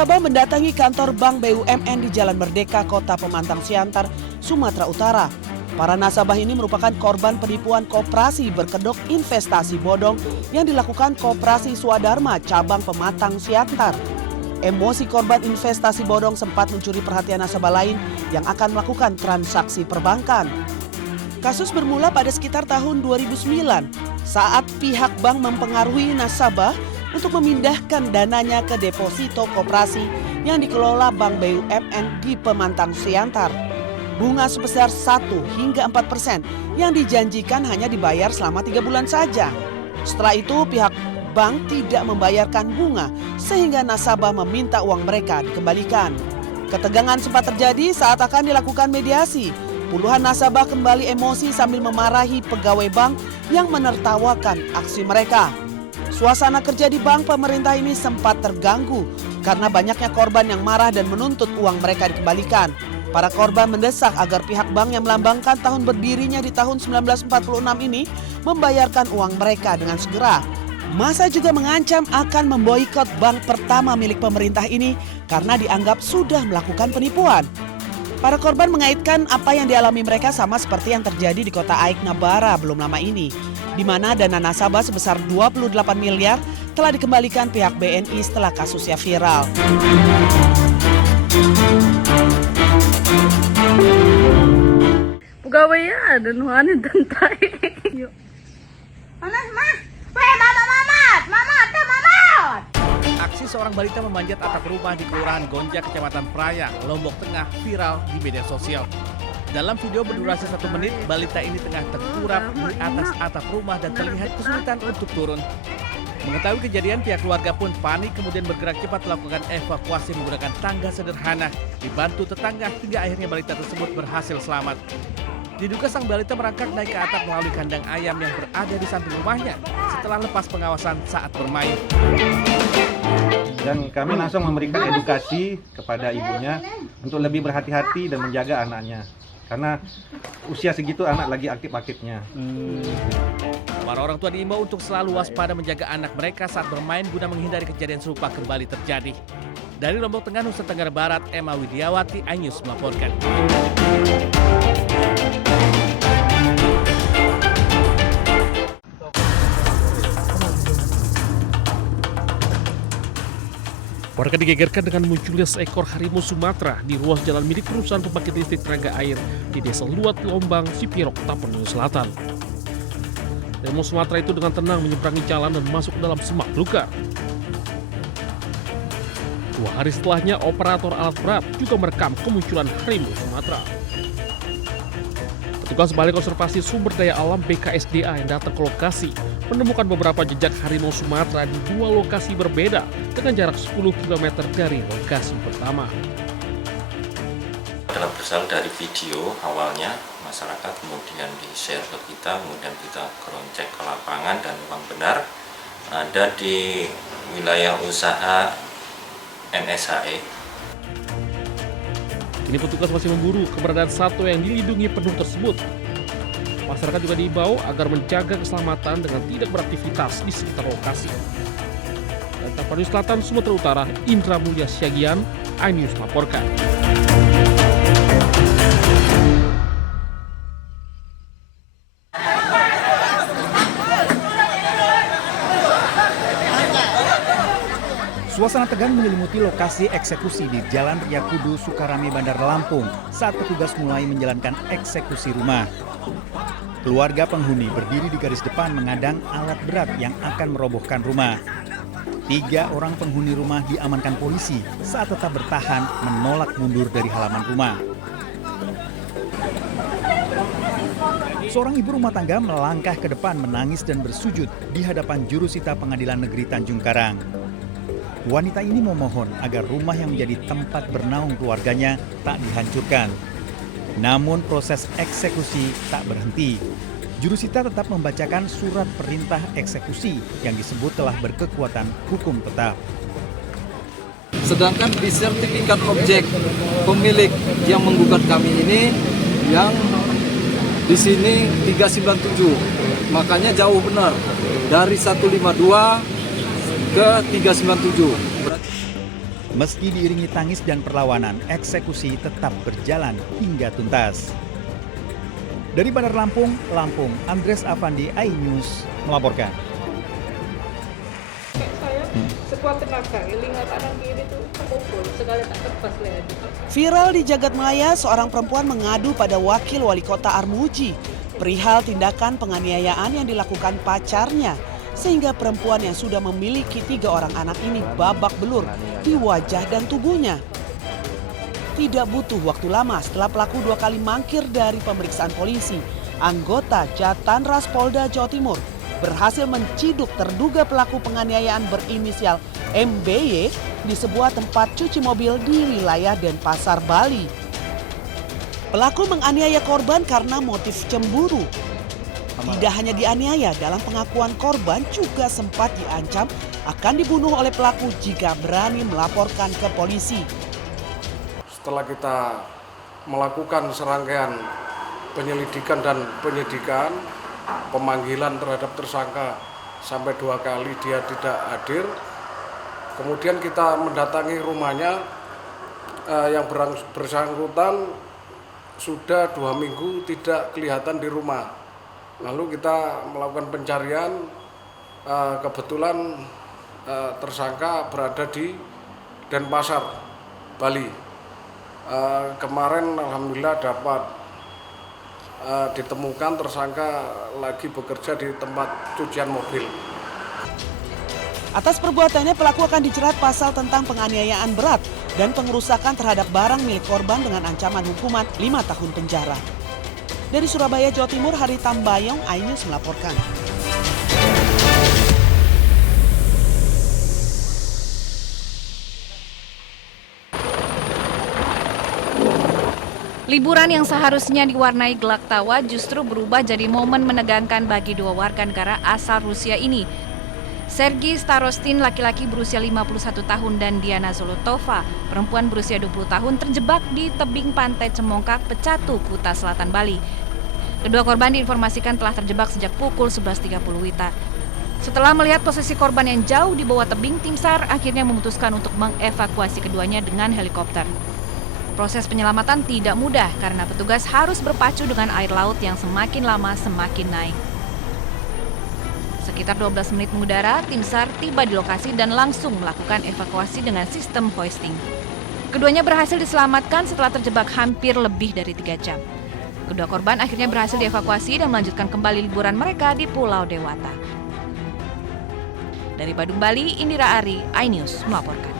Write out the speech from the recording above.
nasabah mendatangi kantor Bank BUMN di Jalan Merdeka, Kota Pemantang Siantar, Sumatera Utara. Para nasabah ini merupakan korban penipuan koperasi berkedok investasi bodong yang dilakukan Koperasi Swadharma cabang Pematang Siantar. Emosi korban investasi bodong sempat mencuri perhatian nasabah lain yang akan melakukan transaksi perbankan. Kasus bermula pada sekitar tahun 2009 saat pihak bank mempengaruhi nasabah untuk memindahkan dananya ke deposito koperasi yang dikelola Bank BUMN di Pemantang Siantar. Bunga sebesar 1 hingga 4% yang dijanjikan hanya dibayar selama 3 bulan saja. Setelah itu pihak bank tidak membayarkan bunga sehingga nasabah meminta uang mereka dikembalikan. Ketegangan sempat terjadi saat akan dilakukan mediasi. Puluhan nasabah kembali emosi sambil memarahi pegawai bank yang menertawakan aksi mereka. Suasana kerja di bank pemerintah ini sempat terganggu karena banyaknya korban yang marah dan menuntut uang mereka dikembalikan. Para korban mendesak agar pihak bank yang melambangkan tahun berdirinya di tahun 1946 ini membayarkan uang mereka dengan segera. Masa juga mengancam akan memboikot bank pertama milik pemerintah ini karena dianggap sudah melakukan penipuan. Para korban mengaitkan apa yang dialami mereka sama seperti yang terjadi di kota Aik Nabara belum lama ini, di mana dana nasabah sebesar 28 miliar telah dikembalikan pihak BNI setelah kasusnya viral. Pegawainya ada nuhanin tentai. Yuk. Panas mah. Weh mama mamat, mamat teh mamat. Aksi seorang balita memanjat atap rumah di Kelurahan Gonja, Kecamatan Praia, Lombok Tengah viral di media sosial. Dalam video berdurasi 1 menit, balita ini tengah terkurap di atas atap rumah dan terlihat kesulitan untuk turun. Mengetahui kejadian, pihak keluarga pun panik kemudian bergerak cepat melakukan evakuasi menggunakan tangga sederhana, dibantu tetangga hingga akhirnya balita tersebut berhasil selamat. Diduga sang balita merangkak naik ke atap melalui kandang ayam yang berada di samping rumahnya setelah lepas pengawasan saat bermain. Dan kami langsung memberikan edukasi kepada ibunya untuk lebih berhati-hati dan menjaga anaknya. Karena usia segitu anak lagi aktif-aktifnya. Para orang tua diimbau untuk selalu waspada menjaga anak mereka saat bermain guna menghindari kejadian serupa kembali terjadi. Dari Lombok Tengah, Nusa Tenggara Barat, Emma Widiawati, iNews melaporkan. Warga digegerkan dengan munculnya seekor harimau Sumatera di ruas jalan milik perusahaan pembangkit listrik tenaga air di Desa Luat, Lombang, Sipirok, Tapanuli Selatan. Harimau Sumatera itu dengan tenang menyeberangi jalan dan masuk ke dalam semak belukar. 2 hari setelahnya, operator alat berat juga merekam kemunculan harimau Sumatera. Petugas Balai Konservasi Sumber Daya Alam BKSDA yang datang ke lokasi menemukan beberapa jejak harimau Sumatera di 2 lokasi berbeda dengan jarak 10 km dari lokasi pertama. Adalah berasal dari video awalnya masyarakat, kemudian di-share ke kita, kemudian kita cross-check ke lapangan dan memang benar ada di wilayah usaha NSHE. Kini petugas masih memburu keberadaan satwa yang dilindungi penuh tersebut. Masyarakat juga diimbau agar menjaga keselamatan dengan tidak beraktivitas di sekitar lokasi. Dari Tapanuli Selatan, Sumatera Utara, Indra Mulya Syagian, iNews melaporkan. Suasana tegang menyelimuti lokasi eksekusi di Jalan Raya Kudu, Sukarame, Bandar Lampung saat petugas mulai menjalankan eksekusi rumah. Keluarga penghuni berdiri di garis depan mengadang alat berat yang akan merobohkan rumah. 3 orang penghuni rumah diamankan polisi saat tetap bertahan menolak mundur dari halaman rumah. Seorang ibu rumah tangga melangkah ke depan menangis dan bersujud di hadapan jurusita Pengadilan Negeri Tanjung Karang. Wanita ini memohon agar rumah yang menjadi tempat bernaung keluarganya tak dihancurkan. Namun proses eksekusi tak berhenti. Jurusita tetap membacakan surat perintah eksekusi yang disebut telah berkekuatan hukum tetap. Sedangkan di sertifikat objek pemilik yang menggugat kami ini yang di sini 397, makanya jauh benar dari 152 ke 397. Meski diiringi tangis dan perlawanan, eksekusi tetap berjalan hingga tuntas. Dari Bandar Lampung, Andres Avandi, iNews melaporkan. Saya sekuat tenaga, ilingan kanan kiri itu kepukul, sekali tak tebas leher. Viral di jagat maya, seorang perempuan mengadu pada wakil wali kota Armuji perihal tindakan penganiayaan yang dilakukan pacarnya, sehingga perempuan yang sudah memiliki 3 orang anak ini babak belur di wajah dan tubuhnya. Tidak butuh waktu lama setelah pelaku 2 kali mangkir dari pemeriksaan polisi, anggota Jatanras Polda Jawa Timur berhasil menciduk terduga pelaku penganiayaan berinisial MBY di sebuah tempat cuci mobil di wilayah Denpasar, Bali. Pelaku menganiaya korban karena motif cemburu. Tidak hanya dianiaya, dalam pengakuan korban juga sempat diancam akan dibunuh oleh pelaku jika berani melaporkan ke polisi. Setelah kita melakukan serangkaian penyelidikan dan penyidikan, pemanggilan terhadap tersangka sampai 2 kali dia tidak hadir. Kemudian kita mendatangi rumahnya yang bersangkutan sudah 2 minggu tidak kelihatan di rumah. Lalu kita melakukan pencarian, kebetulan tersangka berada di Denpasar, Bali. Kemarin alhamdulillah dapat ditemukan tersangka lagi bekerja di tempat cucian mobil. Atas perbuatannya pelaku akan dijerat pasal tentang penganiayaan berat dan pengerusakan terhadap barang milik korban dengan ancaman hukuman 5 tahun penjara. Dari Surabaya, Jawa Timur, Hari Tambayong, iNews melaporkan. Liburan yang seharusnya diwarnai gelak tawa justru berubah jadi momen menegangkan bagi 2 warga negara asal Rusia ini. Sergei Starostin, laki-laki berusia 51 tahun, dan Diana Zolotova, perempuan berusia 20 tahun, terjebak di tebing pantai Cemongkak, Pecatu, Kuta Selatan, Bali. Kedua korban diinformasikan telah terjebak sejak pukul 11.30 WITA. Setelah melihat posisi korban yang jauh di bawah tebing, tim SAR akhirnya memutuskan untuk mengevakuasi keduanya dengan helikopter. Proses penyelamatan tidak mudah karena petugas harus berpacu dengan air laut yang semakin lama semakin naik. Sekitar 12 menit mengudara, tim SAR tiba di lokasi dan langsung melakukan evakuasi dengan sistem hoisting. Keduanya berhasil diselamatkan setelah terjebak hampir lebih dari 3 jam. Kedua korban akhirnya berhasil dievakuasi dan melanjutkan kembali liburan mereka di Pulau Dewata. Dari Badung, Bali, Indira Ari, iNews melaporkan.